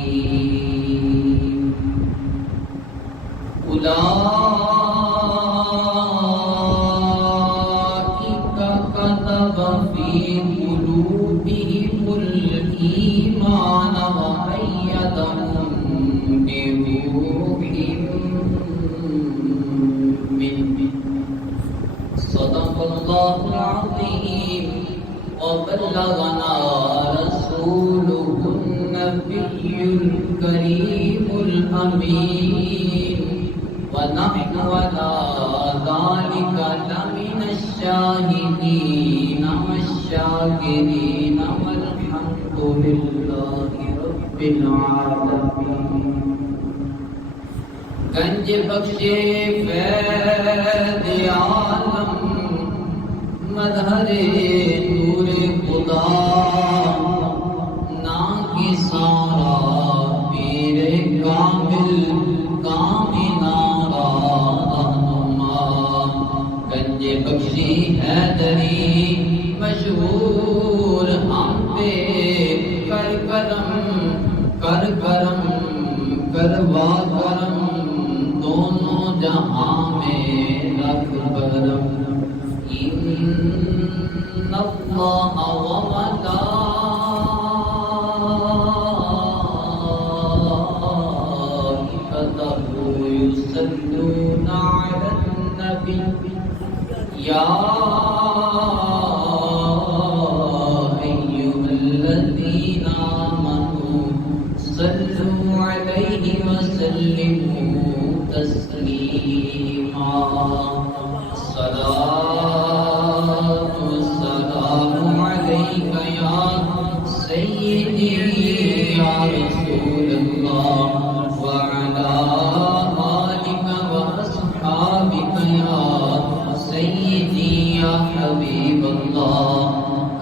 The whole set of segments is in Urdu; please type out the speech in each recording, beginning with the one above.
الرحيم أولئك كتب في قلوبهم الإيمان وأيدهم بروح منه صدق الله العظيم وبلغنا رسوله النبي الكريم الأمين ونحن على ذلك لمن الشاهدين والشاكرين والحمد لله رب العالمين. گنج بخش فیض عالم مظہر نور خدا نا کی سارا پیر کامل کامنارا رہنما گنج بخشی حیدری مشہور ہم پہ کر کرم کروا کرم دونوں جہاں میں رکھ کرم ان اللہ وملائکتہ یصلون علی النبی یا ایھا الذین آمنوا صلوا علیہ وسلموا تسلیما. الصلاة والسلام علیک یا سیدی یا رسول اللہ وعلی آلک واصحابک یا سیدی یا حبیب اللہ.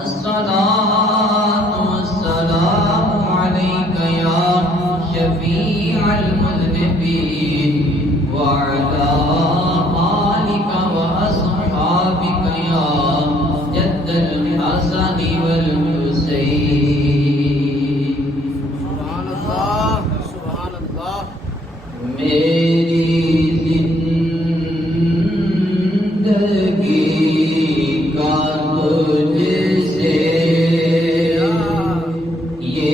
الصلاة والسلام علیک یا شفیع المذنبین وعلی آلک واصحابک یا جد الحسن والحسین. سبحان اللہ سبحان اللہ. میری زندگی کا تجھ سے یہ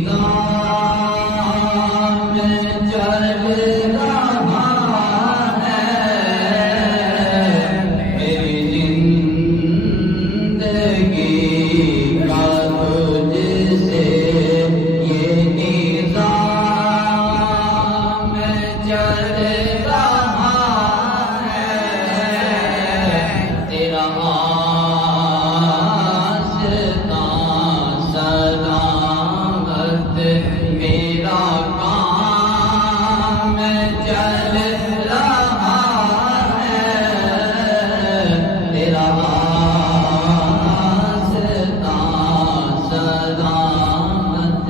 نظام چل رہا ہے. میری زندگی کا تجھ سے یہ نظام چل رہا ہے. تیرا واسطہ سلامت میرا کام چل رہا ہے. تیرا واسطہ سلامت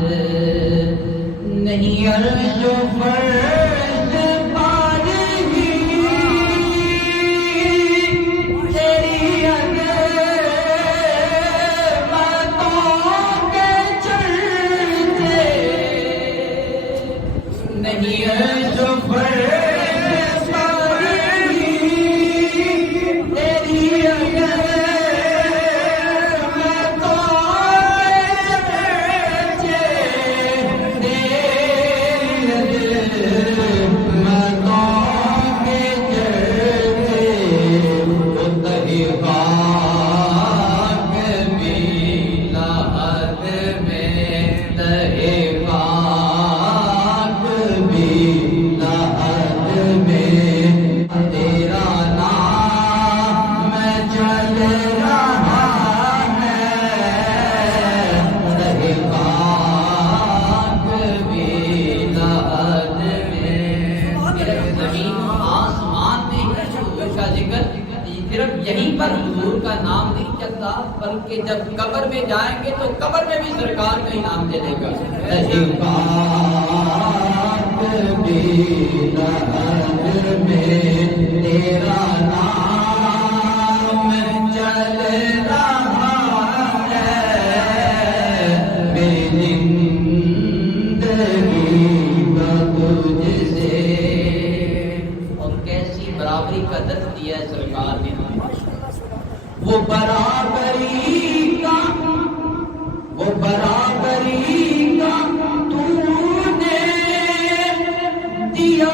نہیں عرش و فرش پائی تیری عظمتوں کے چلتے نہیں عرش و فرش پائی تیری یہیں پر حضور کا نام نہیں چلتا بلکہ جب قبر میں جائیں گے تو قبر میں بھی سرکار کا ہی نام چلے گا. تیرا نام چل رہا ہے. وہ برابری کا تو نے دیا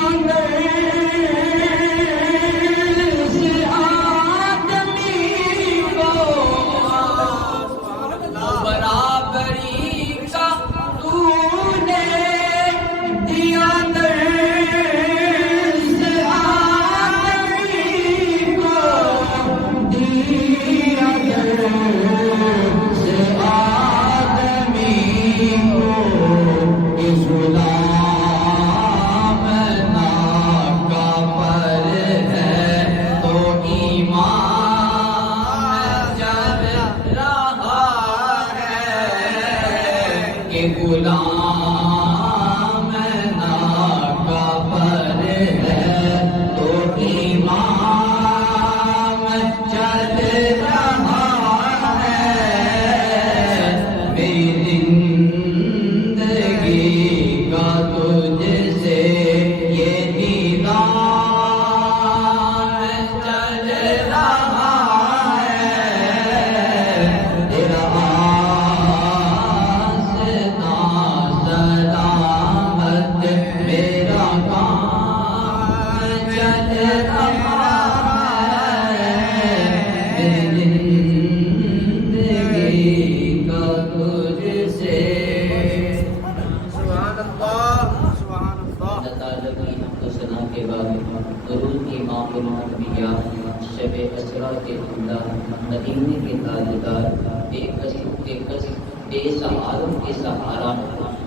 غلام ناقابل ہے تو امام چل رہا ہے میری زندگی کا تجھ سے یہ دیدار چل رہا ہے تیرا مدینے کے تاجدار بے قصد کے قصد بے سہاروں کے سہارا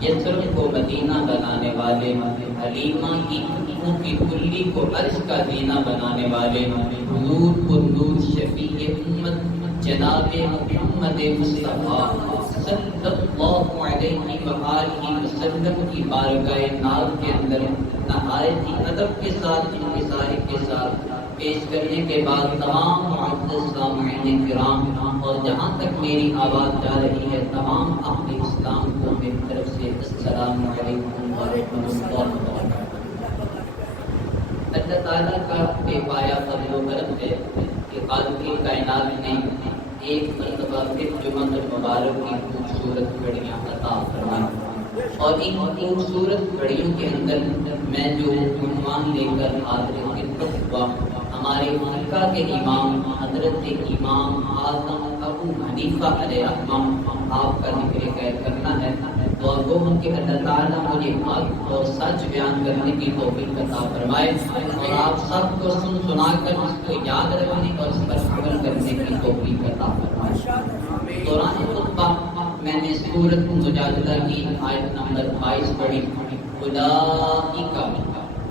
یثرب کو مدینہ بنانے والے حلیمہ کی خطوں کی کلی کو عرش کا زینہ بنانے والے نور پر نور شفیع امت جناب محمد مصطفیٰ صلی اللہ علیہ وآلہ وسلم کی بارگاہ ناز کے اندر نہایت ہی ادب کے ساتھ انکساری کے ساتھ پیش کرنے کے بعد تمام معزز سامعین کرام اور جہاں تک میری آواز جا رہی ہے تمام اہل اسلام کو میری طرف سے السلام علیکم ورحمۃ اللہ وبرکاتہ۔ اللہ تعالیٰ کا بے پایا فضل و کرم ہے کہ خالق کائنات نے ایک مرتبہ پھر جمعہ المبارک کی خوبصورت گھڑیاں عطا فرمائی اور ان خوبصورت گھڑیوں کے اندر میں جو عنوان لے کر حاضر خدمت ہوا ہمارے مکہ کے امام حضرت امام اعظم ابو حنیفہ علیہ الرحمہ آپ کا ذکر خیر کرنا ہے اور وہ ان کے اللہ تعالیٰ مجھے حق اور سچ بیان کرنے کی توفیق عطا فرمائے اور آپ سب کو سنا کر اس کو یاد رکھنے اور اس پر عمل کرنے کی توفیق عطا فرمائے۔ دوران خطبہ میں نے سورۃ مجادلہ کی آیت نمبر 22 پڑھی اولئک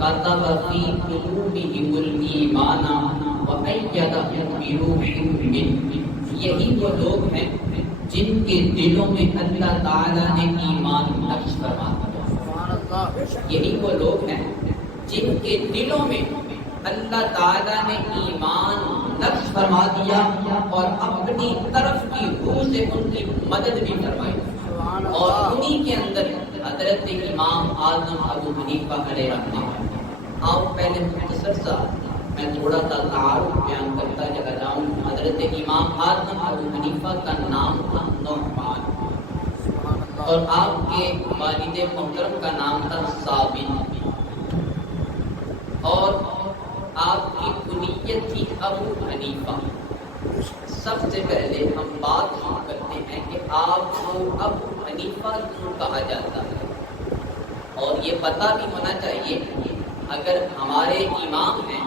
کتب فی قلوبہم الایمان وأیدہم بروح منہ، یہی وہ لوگ ہیں جن کے دلوں میں اللہ تعالیٰ نے ایمان نقش فرما دیا۔ یہی وہ لوگ ہیں جن کے دلوں میں اللہ تعالیٰ نے ایمان نقش فرما دیا اور اپنی طرف کی روح سے ان کی مدد بھی فرمائی اور انہی کے اندر حضرت امام اعظم ابو حنیفہ علیہ الرحمہ۔ آپ پہلے مختصر سا میں تھوڑا سا تعارف بیان کرتا چلا جاؤں۔ حضرت امام اعظم ابو حنیفہ کا نام تھا نعمان اور آپ کے والد محترم کا نام تھا ثابت اور آپ کی کنیت تھی ابو حنیفہ۔ سب سے پہلے ہم بات شروع کرتے ہیں کہ آپ کو ابو حنیفہ کیوں کہا جاتا ہے اور یہ پتہ بھی ہونا چاہیے اگر ہمارے امام ہیں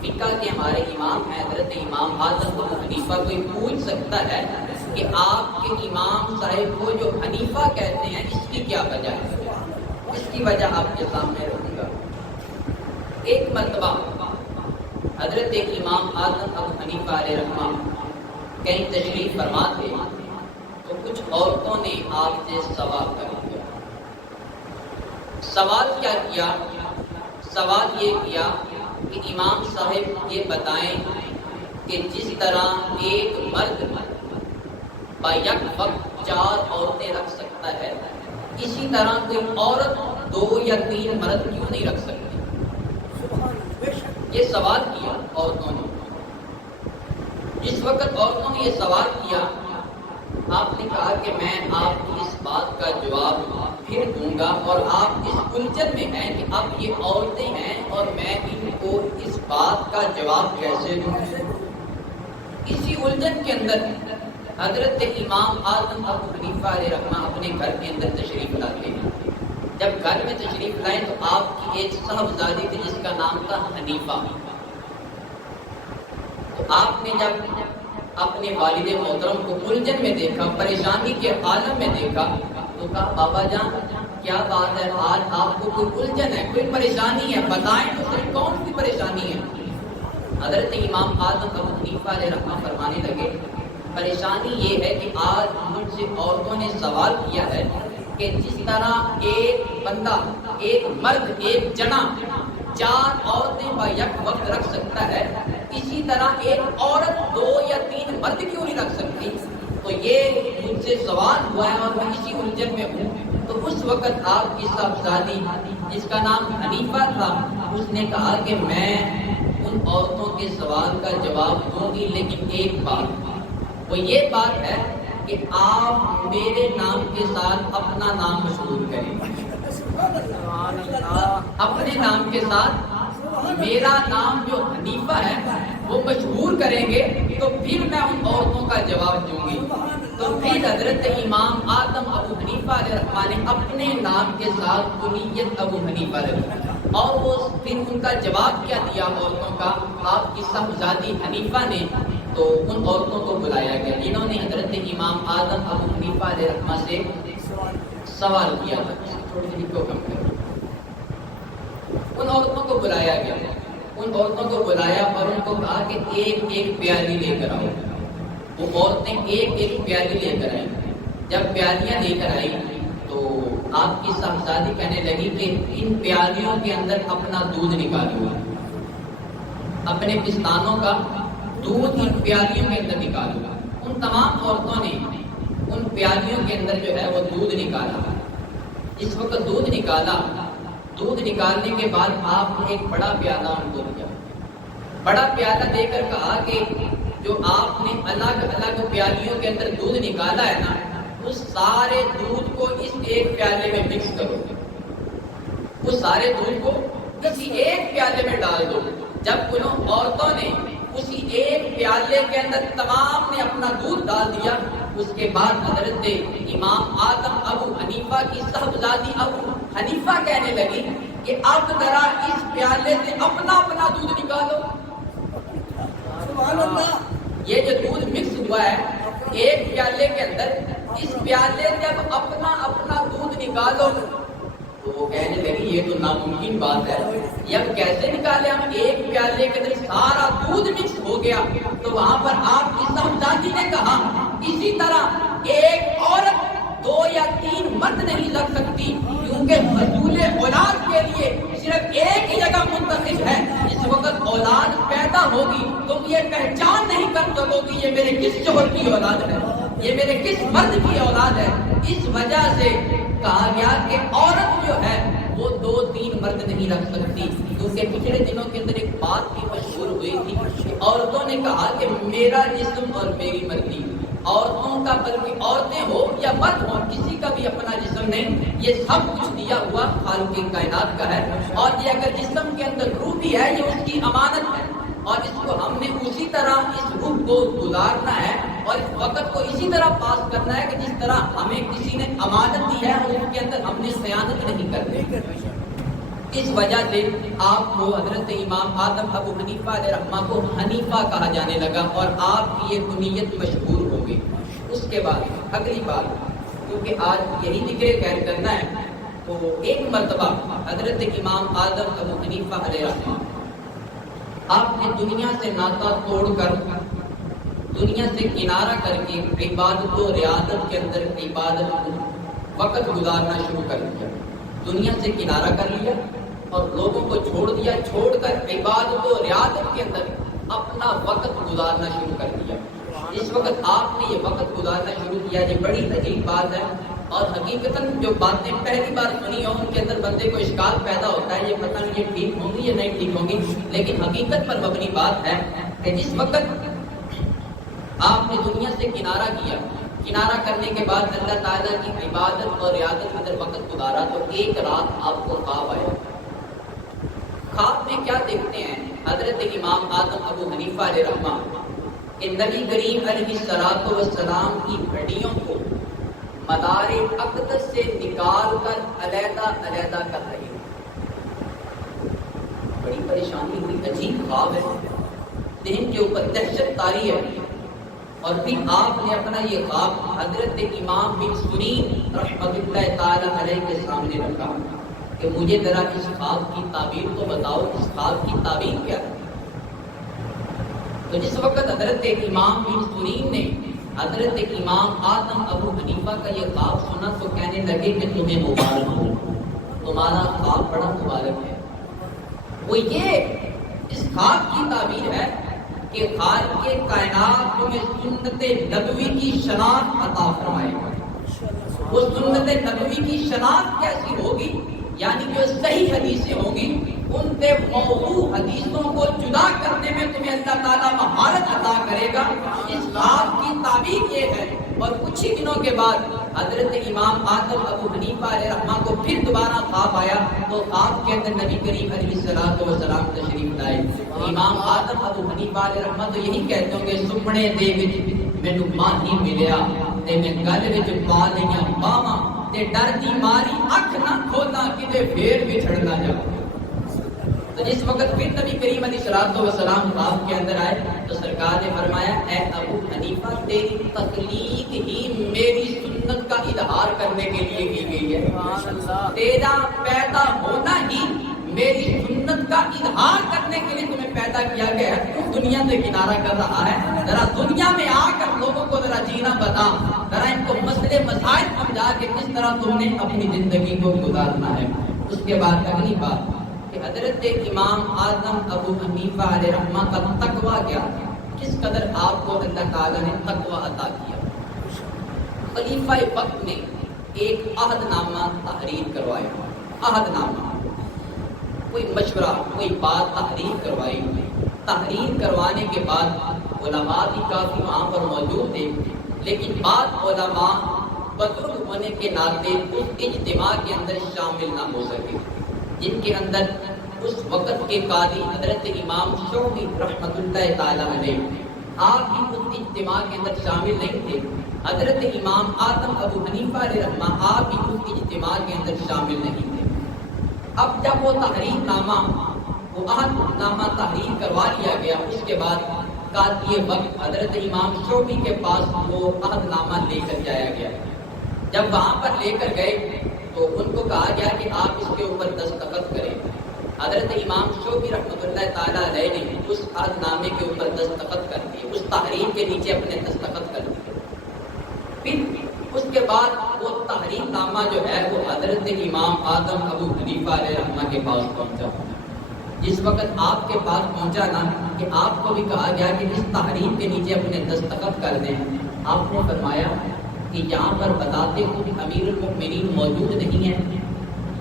فقہ کے ہمارے امام ہیں حضرت امام اعظم ابو حنیفہ کوئی پوچھ سکتا ہے کہ آپ کے امام صاحب کو جو حنیفہ کہتے ہیں اس کی کیا وجہ ہے؟ اس کی وجہ آپ کے سامنے رکھوں گا۔ ایک مرتبہ حضرت امام اعظم ابو حنیفہ علیہ الرحمہ کہیں تشریف فرما تھے تو کچھ عورتوں نے آپ سے سوال کر دیا۔ سوال کیا کیا؟ سوال یہ کیا کہ امام صاحب یہ بتائیں کہ جس طرح ایک مرد بیک وقت 4 عورتیں رکھ سکتا ہے اسی طرح کوئی عورت 2 یا 3 مرد کیوں نہیں رکھ سکتی؟ یہ سوال کیا عورتوں نے۔ جس وقت عورتوں نے یہ سوال کیا آپ نے کہا کہ میں آپ کی اس بات کا جواب پھر دوں گا، اور آپ اس الجھن میں ہیں کہ اب یہ عورتیں ہیں اور میں ان کو اس بات کا جواب کیسے دوں۔ اسی الجھن کے اندر حضرت امام اعظم ابو حنیفہ علیہ رحمہ اپنے گھر کے اندر تشریف لاتے ہیں۔ جب گھر میں تشریف لائے تو آپ کی ایک صاحبزادی تھی جس کا نام تھا حنیفہ۔ تو آپ نے جب اپنے والد محترم کو الجھن میں دیکھا، پریشانی کے عالم میں دیکھا، تو کہا بابا جان کیا بات ہے، آج آپ کو کوئی الجھن ہے، کوئی پریشانی ہے، بتائیں تو صحیح کون سی پریشانی ہے۔ حضرت امام اعظم ابو حنیفہ علیہ رحمہ فرمانے لگے پریشانی یہ ہے کہ آج مجھ سے عورتوں نے سوال کیا ہے کہ جس طرح ایک بندہ، ایک مرد، ایک جنا 4 عورتیں با یک وقت رکھ سکتا ہے، اسی طرح ایک عورت 2 یا 3 مرد کیوں نہیں رکھ سکتی؟ تو یہ مجھ سے سوال ہوا ہے اور میں اسی الجھن میں ہوں۔ تو اس وقت آپ کی صاحبزادی جس کا نام حنیفہ تھا، اس نے کہا کہ میں ان عورتوں کے سوال کا جواب دوں گی، لیکن ایک بات، وہ یہ بات ہے کہ آپ میرے نام کے ساتھ اپنا نام مشہور کریں، اپنے نام کے ساتھ میرا نام جو حنیفہ ہے وہ مشہور کریں گے، تو پھر میں ان عورتوں کا جواب دوں گی۔ تو پھر حضرت امام اعظم ابو حنیفہ علیہ رحمہ نے اپنے نام کے ساتھ کنیت ابو حنیفہ رکھی، اور وہ پھر ان کا جواب کیا دیا عورتوں کا، آپ کی صاحبزادی حنیفہ نے۔ تو ان عورتوں کو بلایا گیا جنہوں نے حضرت امام اعظم ابو حنیفہ علیہ رحمہ سے سوال کیا تھا، تھوڑی سی کو کم کرو۔ ان عورتوں کو بلایا گیا، ان عورتوں کو بلایا اور ان کو کہا کہ ایک ایک پیالی لے کر آؤ۔ وہ عورتیں ایک ایک پیالی لے کر آئیں۔ جب پیالیاں لے کر آئی تو آپ کی صاحبزادی کہنے لگی کہ ان پیالیوں کے اندر اپنا دودھ نکالو، اپنے پستانوں کا دودھ ان پیالیوں کے اندر نکالو۔ ان تمام عورتوں نے ان پیالیوں کے اندر جو ہے وہ دودھ نکالا۔ اس وقت دودھ نکالا، دودھ نکالنے کے بعد آپ نے ایک بڑا پیالہ ان کو دیا، بڑا پیالہ دے کر کہا کہ جو آپ نے الگ الگ پیالیوں کے اندر دودھ نکالا ہے نا، اس سارے دودھ کو اس ایک پیالے میں مکس کرو، اس سارے دودھ کو کسی ایک پیالے میں ڈال دو۔ جب انہوں عورتوں نے اسی ایک پیالے کے اندر تمام نے اپنا دودھ ڈال دیا، اس کے بعد حضرت امام اعظم ابو حنیفہ کی صاحبزادی ابو حنیفہ کہنے لگی کہ اب ذرا اس پیالے سے اپنا اپنا دودھ نکالو۔ سبحان اللہ! یہ جو دودھ مکس ہوا ہے ایک پیالے کے اندر، اس پیالے سے اب اپنا اپنا دودھ نکالو۔ تو وہ کہنے لگی یہ تو ناممکن بات ہے، یہ اب کیسے نکالے ہم؟ ایک پیالے کے اندر سارا دودھ مکس ہو گیا۔ تو وہاں پر آپ کی صاحبزادی نے کہا اسی طرح ایک عورت 2 یا 3 مرد نہیں لگ سکتی، کیونکہ حصول اولاد کے لیے صرف ایک ہی جگہ منتخب ہے۔ اس وقت اولاد پیدا ہوگی تم یہ پہچان نہیں کر سکو کہ یہ میرے کس شوہر کی اولاد ہے، یہ میرے کس مرد کی اولاد ہے۔ اس وجہ سے کہا گیا کہ عورت جو ہے وہ 2-3 مرد نہیں رکھ سکتی، کیونکہ پچھلے دنوں کے اندر ایک بات بھی مشہور ہوئی تھی کہ عورتوں نے کہا کہ میرا جسم اور میری مرضی۔ عورتوں کا، بلکہ عورتیں ہو یا مرد ہو، کسی کا بھی اپنا جسم نہیں، یہ سب کچھ دیا ہوا خالق کائنات کا ہے، اور یہ اگر جسم کے اندر روح بھی ہے یہ اس کی امانت ہے، اور اس کو ہم نے اسی طرح اس روح کو گزارنا ہے اور اس وقت کو اسی طرح پاس کرنا ہے کہ جس طرح ہمیں کسی نے امانت دی ہے اور اس کے اندر ہم نے خیانت نہیں کرنی۔ اس وجہ سے آپ کو حضرت امام اعظم ابو حنیفہ علیہ رحمہ کو حنیفہ کہا جانے لگا اور آپ کی یہ کنیت مشہور ہو گئی۔ اس کے بعد اگلی بات، کیونکہ آج یہی ذکر خیر کرنا ہے، تو ایک مرتبہ حضرت امام اعظم ابو حنیفہ علیہ رحمہ آپ نے دنیا سے ناطا توڑ کر، دنیا سے کنارہ کر کے عبادت و ریاضت کے اندر عبادت وقت گزارنا شروع کر دیا۔ دنیا سے کنارہ کر لیا اور لوگوں کو چھوڑ دیا، چھوڑ کر عبادت و ریاضت کے اندر اپنا وقت گزارنا شروع کر دیا۔ اس وقت آپ نے یہ وقت گزارنا شروع کیا، یہ بڑی عجیب بات ہے، اور حقیقتاً جو باتیں پہلی بار سنی ہوں ان کے اندر بندے کو اشکال پیدا ہوتا ہے، یہ پتہ نہیں یہ ٹھیک ہوں گی یا نہیں ٹھیک ہوں گی، لیکن حقیقت پر مبنی بات ہے کہ جس وقت آپ نے دنیا سے کنارہ کیا، کنارہ کرنے کے بعد اللہ تعالیٰ کی عبادت اور ریاضت اندر وقت گزارا تو ایک رات آپ کو خواب آیا. خواب میں کیا دیکھتے ہیں؟ حضرت امام اعظم ابو حنیفہ علیہ رحمہ کہ نبی کریم علیہ السلام کی ہڈیوں کو مدار اقدس سے نکال کر علیحدہ علیحدہ کر رہے ہیں. بڑی پریشانی ہوئی، عجیب خواب ہے، ذہن کے اوپر دہشت طاری ہے. اور پھر آپ نے اپنا یہ خواب حضرت امام بن سنین رحمۃ اللہ تعالی علیہ کے سامنے رکھا کہ مجھے ذرا اس خواب کی تعبیر تو بتاؤ، اس خواب کی تعبیر کیا ہے؟ تو جس وقت حضرت امام بن سنین نے حضرت امام اعظم ابو حنیفہ کا یہ خواب سنا تو کہنے لگے کہ تمہیں مبارک ہو، تمہارا خواب بڑا مبارک ہے. وہ یہ اس خواب کی تعبیر ہے کہ خالق کائنات تمہیں سنت نبوی کی شناخت عطا فرمائے گا. وہ سنت نبوی کی شناخت کیسی ہوگی؟ یعنی جو صحیح حدیثیں ہوں گی ان سے موضوع حدیثوں کو جدا کرنے میں تمہیں اللہ تعالیٰ مہارت عطا کرے گا. اس خواب کی تعبیر یہ ہے. اور کچھ ہی دنوں کے بعد حضرت امام اعظم ابو حنیفہ علیہ رحمہ کو پھر دوبارہ خواب آیا تو خواب کے اندر نبی کریم علیہ السلام تشریف لائے. امام اعظم ابو حنیفہ علیہ رحمہ تو یہی کہتے ہوں گے سپنے دے وچ مینوں ماہی ملیا تے میں گل وچ پا لਈਆਂ باواں تے ڈر دی ماری اکھ نہ کھولاں کتے پھر بچھڑ نہ جاواں. تو جس وقت پھر نبی کریم علیہ السلام خواب کے اندر آئے تو سرکار نے فرمایا اے ابو حنیفہ تیری تخلیق ہی میری سنت کا اظہار کرنے کے لیے کی گئی ہے. تیرا پیدا ہونا ہی میری سنت کا اظہار کرنے کے لیے تمہیں پیدا کیا گیا ہے. تو دنیا سے کنارہ کر رہا ہے، ذرا دنیا میں آ کر لوگوں کو ذرا جینا بتا، ذرا ان کو مسئلے مسائل سمجھا کہ کس طرح تم نے اپنی زندگی کو گزارنا ہے. اس کے بعد اگلی بات کہ حضرت امام اعظم ابو حنیفہ علیہ رحمہ کا تقویٰ کیا تھا، کس قدر آپ کو اللہ تعالیٰ نے تقویٰ عطا کیا. خلیفہ وقت نے ایک عہد نامہ تحریر کروایا. عہد نامہ کوئی مشورہ کوئی بات تحریر کروائی. تحریر کروانے کے بعد علماء بھی کافی وہاں پر موجود تھے، لیکن بعض علماء بزرگ ہونے کے ناطے اس اجتماع کے اندر شامل نہ ہو سکے، جن کے اندر اس وقت کے قاضی حضرت امام شعبی رحمۃ اللہ تعالی علیہ آپ بھی اس اجتماع کے اندر شامل نہیں تھے. حضرت امام اعظم ابو حنیفہ علیہ رحمہ آپ بھی اس اجتماع کے اندر شامل نہیں تھے. اب جب وہ تحریر نامہ وہ عہد نامہ تحریر کروا لیا گیا، اس کے بعد قاضی وقت حضرت امام شعبی کے پاس وہ عہد نامہ لے کر جایا گیا. جب وہاں پر لے کر گئے تو ان کو کہا گیا کہ آپ اس کے اوپر دستخط کریں. حضرت امام شعبی رحمۃ اللہ تعالیٰ علیہ نے اس عہد نامے کے اوپر دستخط کر دیے، اس تحریر کے نیچے اپنے دستخط کر دیے. پھر اس کے بعد وہ تحریر نامہ جو ہے وہ حضرت امام اعظم ابو حنیفہ علیہ رحمہ کے پاس پہنچا. جس وقت آپ کے پاس پہنچا نا کہ آپ کو بھی کہا گیا کہ اس تحریر کے نیچے اپنے دستخط کر دیں، آپ نے فرمایا کہ یہاں پر بتاتے ہوئے امیر المؤمنین موجود نہیں ہے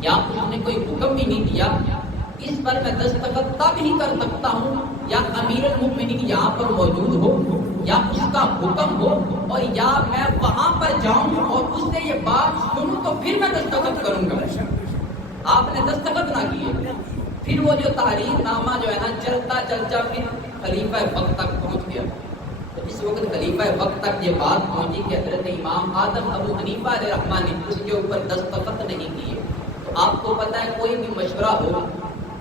یا اس نے کوئی حکم بھی نہیں دیا، اس پر میں دستخط تب ہی کر سکتا ہوں یا امیر المؤمنین یہاں پر موجود ہو یا اس کا حکم ہو اور یا میں وہاں پر جاؤں اور اس سے یہ بات سنوں تو پھر میں دستخط کروں گا. آپ نے دستخط نہ کیے. پھر وہ جو تحریر نامہ جو ہے نا چلتا چلتا پھر خلیفہ وقت تک پہنچ گیا. تو اس وقت خلیفہ وقت تک یہ بات پہنچی کہ حضرت امام اعظم ابو حنیفہ علیہ رحمہ نے اس کے اوپر دستخط نہیں کیے. تو آپ کو پتہ ہے کوئی بھی مشورہ ہو،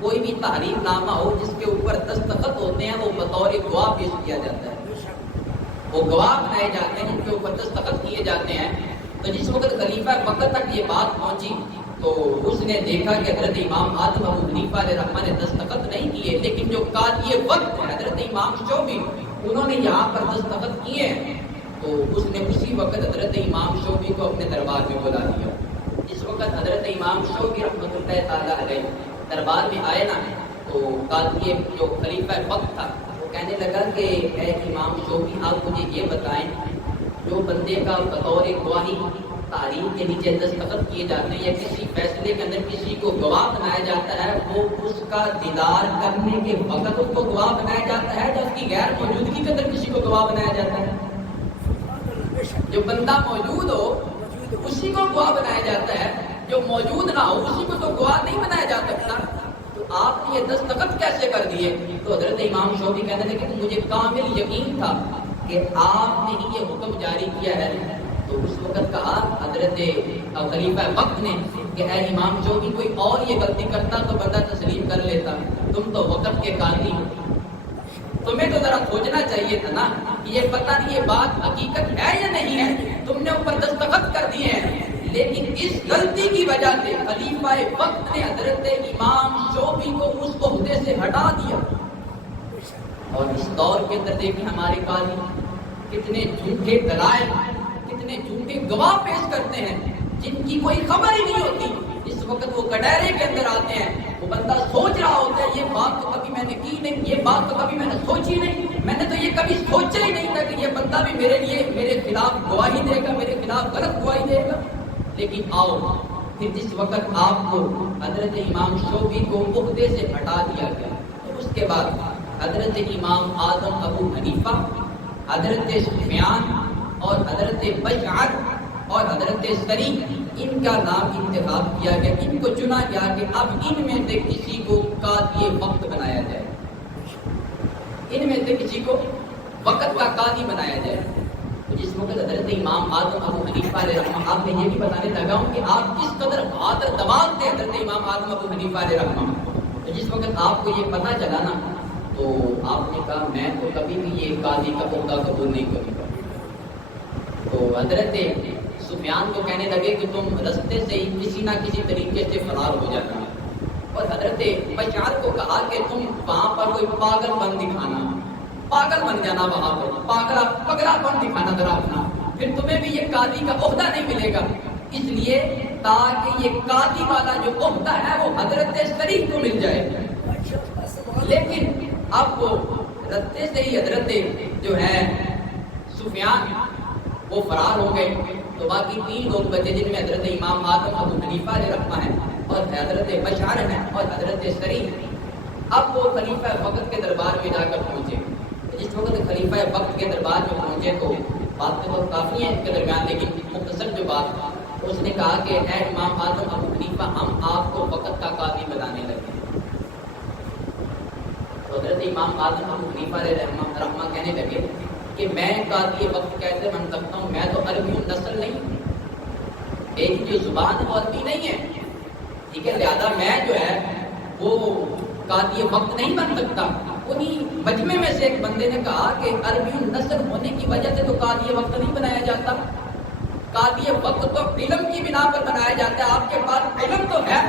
کوئی بھی تحریر نامہ ہو جس کے اوپر دستخط ہوتے ہیں وہ بطور گواہ پیش کیا جاتا ہے، وہ گواہ بنائے جاتے ہیں ان کے اوپر دستخط کیے جاتے ہیں. تو جس وقت خلیفہ وقت تک یہ بات پہنچی تو اس نے دیکھا کہ حضرت امام اعظم ابو حنیفہ علیہ رحمہ نے دستخط نہیں کیے، لیکن جو قاضی وقت ہے حضرت امام شعبی انہوں نے یہاں پر دستخط کیے ہیں. تو اس نے اسی وقت حضرت امام شعبی کو اپنے دربار میں بلا دیا. اس وقت حضرت امام شعبی رحمۃ اللہ تعالیٰ علیہ دربار میں آئے نا تو قاضی جو خلیفہ وقت تھا وہ کہنے لگا کہ اے امام شعبی آپ مجھے یہ بتائیں جو بندے کا بطور گواہی تحریر کے نیچے دستخط کیے جاتے ہیں یا کسی فیصلے کے اندر کسی کو گواہ بنایا جاتا ہے وہ اس کا دیدار کرنے کے وقت اس کو گواہ بنایا جاتا ہے یا اس کی غیر موجودگی کے اندر کسی کو گواہ بنایا جاتا ہے؟ جو بندہ موجود ہو اسی کو گواہ بنایا جاتا ہے، جو موجود نہ ہو اسی کو تو گواہ نہیں بنایا جا سکتا۔ تو آپ نے یہ دستخط کیسے کر دیے؟ تو حضرت امام شوقی کہنے لگے کہ مجھے کامل یقین تھا کہ آپ نے ہی یہ حکم جاری کیا ہے۔ تو اس وقت کہا حضرت خلیفہ وقت نے کہ اے امام شوقی، کوئی اور یہ غلطی کرتا تو بندہ تسلیم کر لیتا، تم تو وقت کے قاضی ہو، تمہیں تو ذرا سوچنا چاہیے تھا نا کہ یہ پتہ نہیں یہ بات حقیقت ہے یا نہیں ہے، تم نے اوپر دستخط کر دیے ہیں۔ لیکن اس غلطی کی وجہ سے خلیفہ وقت نے حضرت امام شوقی کو اس عہدے سے ہٹا دیا۔ اور اس دور کے اندر دیکھیں ہمارے قاضی کتنے جھوٹے دلائل، کتنے جھوٹے گواہ پیش کرتے ہیں جن کی کوئی خبر ہی نہیں ہوتی۔ اس وقت وہ کٹہرے کے اندر آتے ہیں، وہ بندہ سوچ رہا ہوتا ہے یہ بات تو کبھی میں نے کی نہیں، یہ بات تو کبھی میں نے سوچی نہیں، میں نے تو یہ کبھی سوچا ہی نہیں تھا کہ یہ بندہ بھی میرے لیے میرے خلاف گواہی دے گا، میرے خلاف غلط گواہی دے گا۔ لیکن آؤ پھر جس وقت آپ کو حضرت امام شوقی کو عہدے سے ہٹا دیا گیا تو اس کے بعد حضرت امام اعظم ابو حنیفہ، حضرت سفیان اور حضرت بشعر اور حضرت سری، ان کا نام انتخاب کیا گیا، ان کو چنا گیا کہ اب ان میں سے کسی کو قاضی وقت بنایا جائے، ان میں سے کسی کو وقت کا قاضی بنایا جائے۔ تو جس وقت حضرت امام اعظم ابو حنیفہ علیہ رحمہ، آپ نے یہ بھی بتانے لگا ہوں کہ آپ کس قدر بہادر دماغ تھے حضرت امام اعظم ابو حنیفہ علیہ رحمہ۔ تو جس وقت آپ کو یہ پتہ چلا نا تو آپ نے کہا میں تو کبھی بھی یہ قاضی کا عہدہ قبول نہیں کروں گا۔ تو حضرت سفیان کو کہنے لگے کہ تم رستے سے ہی کسی نہ کسی طریقے سے فرار ہو جانا، اور حضرت بشار کو کہا کہ تم وہاں پر کوئی پاگل پن دکھانا، پاگل بن جانا، وہاں پر پگلا پن دکھانا ذرا اپنا، پھر تمہیں بھی یہ قاضی کا عہدہ نہیں ملے گا، اس لیے تاکہ یہ قاضی والا جو عہدہ ہے وہ حضرت شریف کو مل جائے۔ لیکن اب وہ رستے سے ہی حضرت جو ہے سفیان وہ فرار ہو گئے، تو باقی 3 لوگ بچے جن میں حضرت امام اعظم ابو حنیفہ علیہ رحمہ ہے اور حضرت بشار ہیں اور حضرت سری۔ اب وہ خلیفہ وقت کے دربار میں جا کر پہنچے۔ جس وقت خلیفہ وقت کے دربار میں پہنچے تو بات تو کافی ہے ان کے درمیان، لیکن مختصر جو بات اس نے کہا کہ اے امام اعظم ابو حنیفہ، ہم آپ کو وقت کا قاضی بنانے لگے۔ حضرت امام اعظم ابو حنیفہ علیہ رحمہ کہنے لگے کہ میں قاضی وقت کیسے بن سکتا ہوں، میں تو عربی نسل نہیں ہوں، میری جو زبان وہ عربی نہیں ہے، ٹھیک ہے، لہٰذا میں جو ہے وہ قاضی وقت نہیں بن سکتا۔ انہی مجمع میں سے ایک بندے نے کہا کہ عربی نسل ہونے کی وجہ سے تو قاضی وقت نہیں بنایا جاتا، قاضی وقت تو علم کی بنا پر بنایا جاتا ہے، آپ کے پاس علم تو ہے۔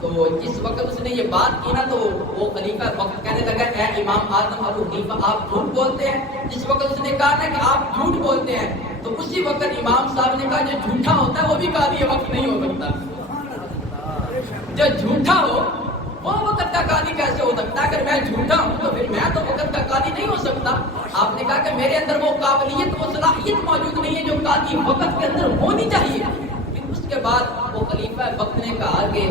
تو جس وقت اس نے یہ بات کی نا تو وہ خلیفہ وقت کہنے لگا اے امام اعظم ابو حنیفہ آپ جھوٹ بولتے ہیں۔ جس وقت اس نے کہا نا کہ آپ جھوٹ بولتے ہیں تو اسی وقت امام صاحب نے کہا جو جھوٹا ہوتا ہے وہ بھی قاضی وقت نہیں ہو سکتا، جو جھوٹا ہو وہ وقت کا قاضی کیسے ہو سکتا ہے؟ اگر میں جھوٹا ہوں تو پھر میں تو وقت کا قاضی نہیں ہو سکتا۔ آپ نے کہا کہ میرے اندر وہ قابلیت وہ صلاحیت موجود نہیں ہے جو قاضی وقت کے اندر ہونی چاہیے۔ پھر اس کے بعد وہ خلیفہ وقت نے کہا کہ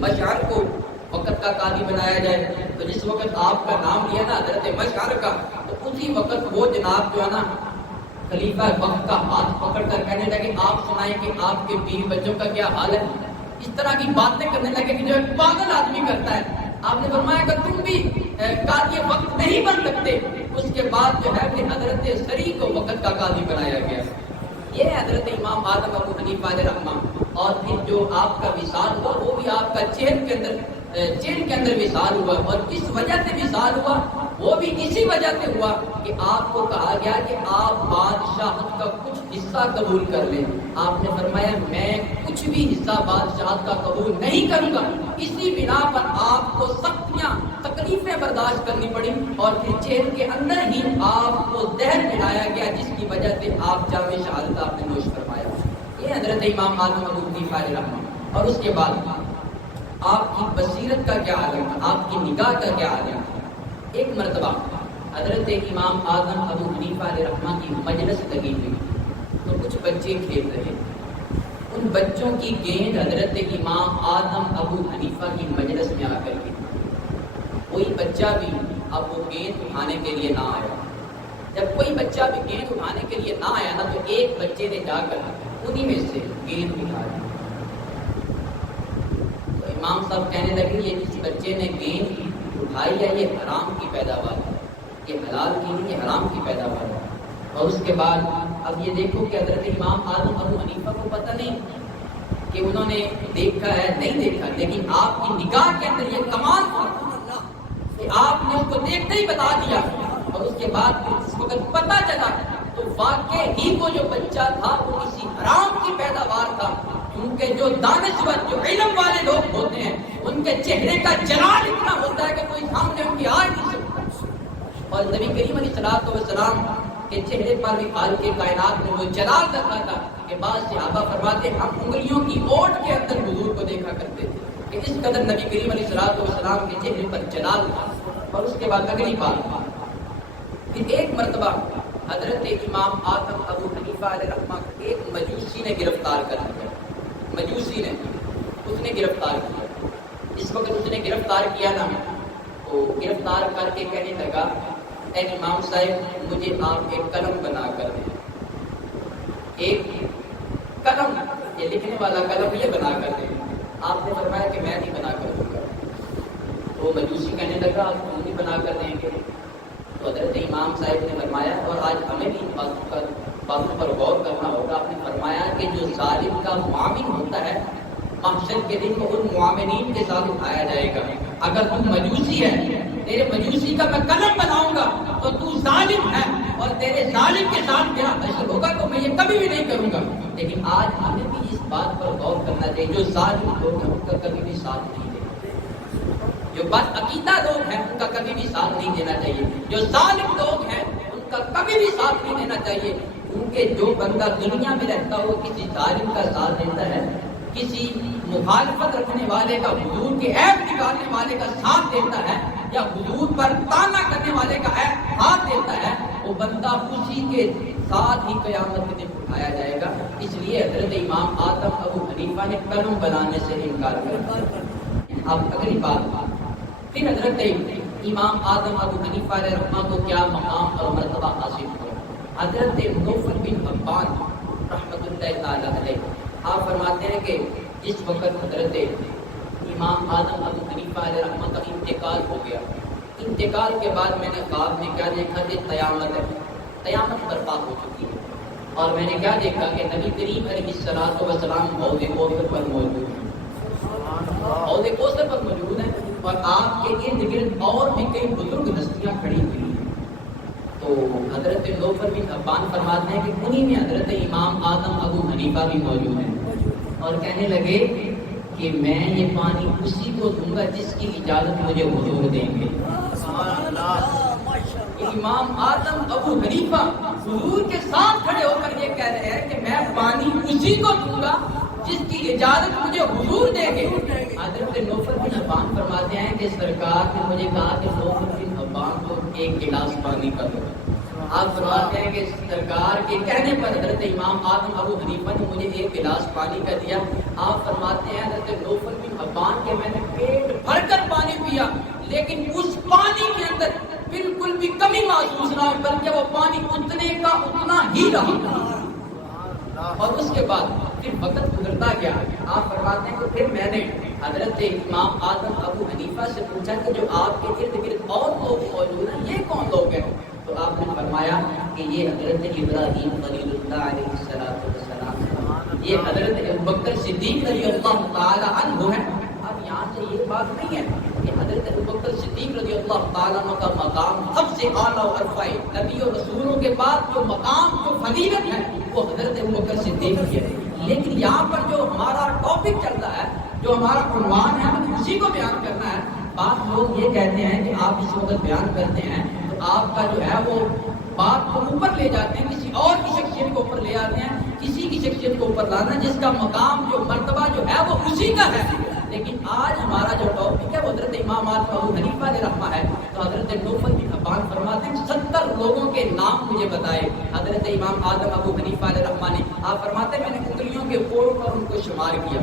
بشار کو وقت کا قاضی بنایا جائے۔ تو جس وقت آپ کا نام لیا نا حضرت بشار کا تو اسی وقت وہ جناب جو ہے نا خلیفہ وقت کا ہاتھ پکڑ کر کہنے لگے آپ سنائیں کہ آپ کے بیوی بچوں کا کیا حال ہے، اس طرح کی باتیں کرنے لگے کہ جو ایک پاگل آدمی کرتا ہے۔ آپ نے فرمایا کہ تم بھی قاضی وقت نہیں بن سکتے۔ اس کے بعد جو ہے کہ حضرت سری کو وقت کا قاضی بنایا گیا۔ یہ حضرت امام اعظم ابو حنیفہ علیہ رحمہ۔ اور پھر جو آپ کا وصال ہوا وہ بھی آپ کا چین کے اندر وصال ہوا، اور کس وجہ سے وصال ہوا وہ بھی اسی وجہ سے ہوا کہ آپ کو کہا گیا کہ آپ بادشاہت کا کچھ حصہ قبول کر لیں۔ آپ نے فرمایا میں کچھ بھی حصہ بادشاہت کا قبول نہیں کروں گا۔ اسی بنا پر آپ کو سختیاں تکلیفیں برداشت کرنی پڑی اور پھر جیل کے اندر ہی آپ کو زہر پلایا گیا جس کی وجہ سے آپ جام شہادت آپ نے نوش فرمایا۔ یہ حضرت امام اعظم ابو حنیفہ علیہ رحمہ۔ اور اس کے بعد آپ کی بصیرت کا کیا عالم تھا، آپ کی نگاہ کا کیا عالم تھا۔ ایک مرتبہ حضرت امام اعظم ابو حنیفہ علیہ رحمہ کی مجلس لگی ہوئی تو کچھ بچے کھیل رہے، ان بچوں کی گیند حضرت امام اعظم ابو حنیفہ کی مجلس میں آ کر گئی۔ کوئی بچہ بھی اب وہ گیند اٹھانے کے لیے نہ آیا، جب کوئی بچہ بھی گیند اٹھانے کے لیے نہ آیا نا تو ایک بچے نے جا کر انہی میں سے گیند اٹھا دی. تو امام صاحب کہنے لگے یہ جس بچے نے گیند اٹھائی ہے یہ حرام کی پیداوار ہے، یہ حلال کی نہیں، یہ حرام کی پیداوار ہے. اور اس کے بعد اب یہ دیکھو کہ حضرت امام اعظم ابو حنیفہ کو پتہ نہیں کہ انہوں نے دیکھا ہے نہیں دیکھا، لیکن آپ کی نگاہ کے اندر یہ کمال تھا کہ آپ نے اس کو دیکھتے ہی بتا دیا. اور اس کے بعد اس کو اگر پتہ چلا تو واقع ہی وہ جو بچہ تھا وہ کسی حرام کی پیداوار تھا، کیونکہ جو دانشور جو علم والے لوگ ہوتے ہیں ان کے چہرے کا جلال اتنا ہوتا ہے کہ کوئی سامنے ان کی آ نہیں سکتا. اور نبی کریم علیہ الصلوۃ والسلام کے چہرے پر بھی خالق کائنات نے وہ جلال رکھا تھا کہ بعض صحابہ فرماتے ہم انگلیوں کی اوٹ کے اندر حضور کو دیکھا کرتے تھے کہ اس قدر نبی کریم علیہ الصلوۃ والسلام کے چہرے پر جلال تھا. اور اس کے بعد اگلی بات پھر ایک مرتبہ حضرت امام اعظم ابو حنیفہ علیہ رحمہ کو ایک مجوسی نے گرفتار کر لیا. مجوسی نے اس نے گرفتار کیا. اس وقت اس نے گرفتار کیا نا تو گرفتار کر کے کہنے لگا اے امام صاحب مجھے آپ ایک قلم بنا کر دیں. ایک قلم یہ لکھنے والا قلم یہ بنا کر دیں. آپ نے فرمایا کہ میں نہیں بنا کر دوں گا. تو مجوسی کہنے لگا آپ کیوں نہیں بنا کر دیں گے؟ تو حضرت امام صاحب نے فرمایا اور آج ہمیں بھی ان باتوں پر غور کرنا ہوگا. آپ نے فرمایا کہ جو ظالم کا معاون ہوتا ہے محشر کے دن کو ان معاونین کے ساتھ اٹھایا جائے گا. اگر تم مجوسی ہے تیرے مجوسی کا میں قلم بناؤں گا تو تو ظالم ہے اور تیرے ظالم کے ساتھ میرا حشر ہوگا تو میں یہ کبھی بھی نہیں کروں گا. لیکن آج ہمیں بھی اس بات پر غور کرنا چاہیے جو ظالم لوگ ہیں ان کا کبھی بھی ساتھ نہیں دینا. جو بد عقیدہ لوگ ہیں ان کا کبھی بھی ساتھ نہیں دینا چاہیے. جو ظالم لوگ ہیں ان کا کبھی بھی ساتھ نہیں دینا چاہیے. کیونکہ جو بندہ دنیا میں رہتا ہو کسی ظالم کا ساتھ دیتا ہے، کسی مخالفت رکھنے والے کا حضور کے عیب نکالنے والے کا ساتھ دیتا ہے یا حضور پر طعنا کرنے والے کا عیب ہاتھ دیتا ہے، وہ بندہ اسی کے ساتھ ہی قیامت کے دن اٹھایا جائے گا. اس لیے حضرت امام اعظم ابو حنیفہ نے قلم بنانے سے انکار کیا. اب اگلی بات پھر حضرت امام اعظم ابو حنیفہ علیہ رحمہ کو کیا مقام اور مرتبہ حاصل ہوا. حضرت نوفل بن حبان رحمۃ اللہ تعالی علیہ آپ فرماتے ہیں کہ جس وقت حضرت امام اعظم ابو حنیفہ علیہ رحمہ کا انتقال ہو گیا، انتقال کے بعد میں نے خواب میں کیا دیکھا کہ قیامت ہے، قیامت برپا ہو چکی ہے. اور میں نے کیا دیکھا کہ نبی کریم علیہ الصلوۃ والسلام حوض کوثر پر موجود ہیں، حوض کوثر پر موجود ہیں اور آپ کے ارد گرد اور بھی کئی بزرگ ہستیاں کھڑی ہوئی ہیں. تو حضرت نوفل بن حبان فرماتے ہیں کہ انہی میں حضرت امام اعظم ابو حنیفہ بھی موجود ہیں اور کہنے لگے کہ میں یہ پانی اسی کو دوں گا جس کی اجازت مجھے حضور دیں گے. امام اعظم ابو حنیفہ حضور کے ساتھ کھڑے ہو کر یہ کہہ رہے ہیں کہ میں پانی اسی کو دوں گا جس کی اجازت مجھے حضور دیں گے. حضرت نوفل بن حبان فرماتے ہیں کہ سرکار نے مجھے کہا کہ نوفل بن حبان کو ایک گلاس پانی کا دو. آپ فرماتے ہیں کہ سرکار کے کہنے پر حضرت امام اعظم ابو حنیفہ نے مجھے ایک گلاس پانی کا دیا. آپ فرماتے ہیں حضرت نوفل بن حبان کے میں نے پیٹ بھر کر پانی پیا لیکن اس پانی کے اندر بالکل بھی کمی محسوس نہ ہوئی بلکہ وہ پانی اتنے کا اتنا ہی رہا. اور اس کے بعد پھر وقت گزرتا گیا. آپ فرماتے ہیں کہ پھر میں نے حضرت امام اعظم ابو حنیفہ سے پوچھا کہ جو آپ کے ارد گرد اور لوگ موجود ہیں یہ کون لوگ ہیں؟ تو آپ نے فرمایا کہ یہ حضرت ابراہیم خلیل اللہ علیہ السلام، یہ حضرت ابوبکر صدیق رضی اللہ تعالی عنہ ہے. اب یہاں سے یہ بات نہیں ہے کہ حضرت ابوبکر صدیق رضی اللہ تعالیٰ عنہ کا مقام سب سے اعلیٰ و ارفع ہے. نبی اور رسولوں کے بعد جو مقام جو فضیلت ہے وہ حضرت ابوبکر صدیق کی ہے. لیکن یہاں پر جو ہمارا ٹاپک چل رہا ہے، جو ہمارا عنوان ہے، ہمیں اسی کو بیان کرنا ہے. بعض لوگ یہ کہتے ہیں کہ آپ اس وقت بیان کرتے ہیں تو آپ کا جو ہے وہ بات کو اوپر لے جاتے ہیں، کسی اور کی شخصیت کو اوپر لے آتے ہیں. کسی کی شخصیت کو اوپر لانا جس کا مقام جو مرتبہ جو ہے وہ اسی کا ہے. لیکن آج ہمارا جو ٹاپک ہے وہ حضرت امام اعظم ابو حنیفہ علیہ رحمہ ہے. تو حضرت نوفل بن حبان فرماتے ہیں 70 لوگوں کے نام مجھے بتائے حضرت امام اعظم ابو حنیفہ علیہ رحمہ نے. آپ فرماتے ہیں میں نے انگلیوں کے پوروں پر ان کو شمار کیا،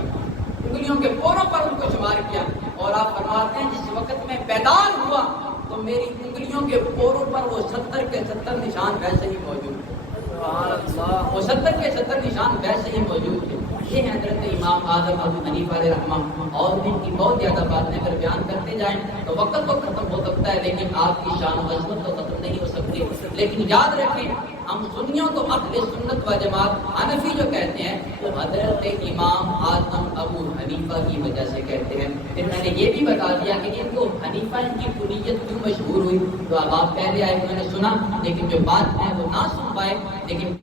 انگلیوں کے پوروں پر ان کو شمار کیا. اور آپ فرماتے ہیں جس وقت میں بیدار ہوا تو میری انگلیوں کے پوروں پر وہ 70 کے 70 نشان ویسے ہی موجود ہیں۔ سبحان اللہ۔ وہ 70 کے 70 نشان ویسے ہی موجود ہیں۔ یہ ہے حضرت امام اعظم ابو حنیفہ علیہ رحمہ، اور بھی ان کی بہت زیادہ باتیں اگر بیان کرتے جائیں تو وقت تو ختم ہو سکتا ہے، لیکن آپ کی شان و عظمت تو ختم نہیں ہو سکتی۔ لیکن یاد رکھیں، ہم سنیوں کو اہل سنت و جماعت حنفی جو کہتے ہیں وہ حضرت امام اعظم ابو حنیفہ کی وجہ سے کہتے ہیں۔ پھر میں نے یہ بھی بتا دیا کہ ان کو حنیفہ ان کی کنیت کیوں مشہور ہوئی، تو اب آپ پہلے آئے میں نے سنا، لیکن جو بات ہے وہ نہ سن پائے، لیکن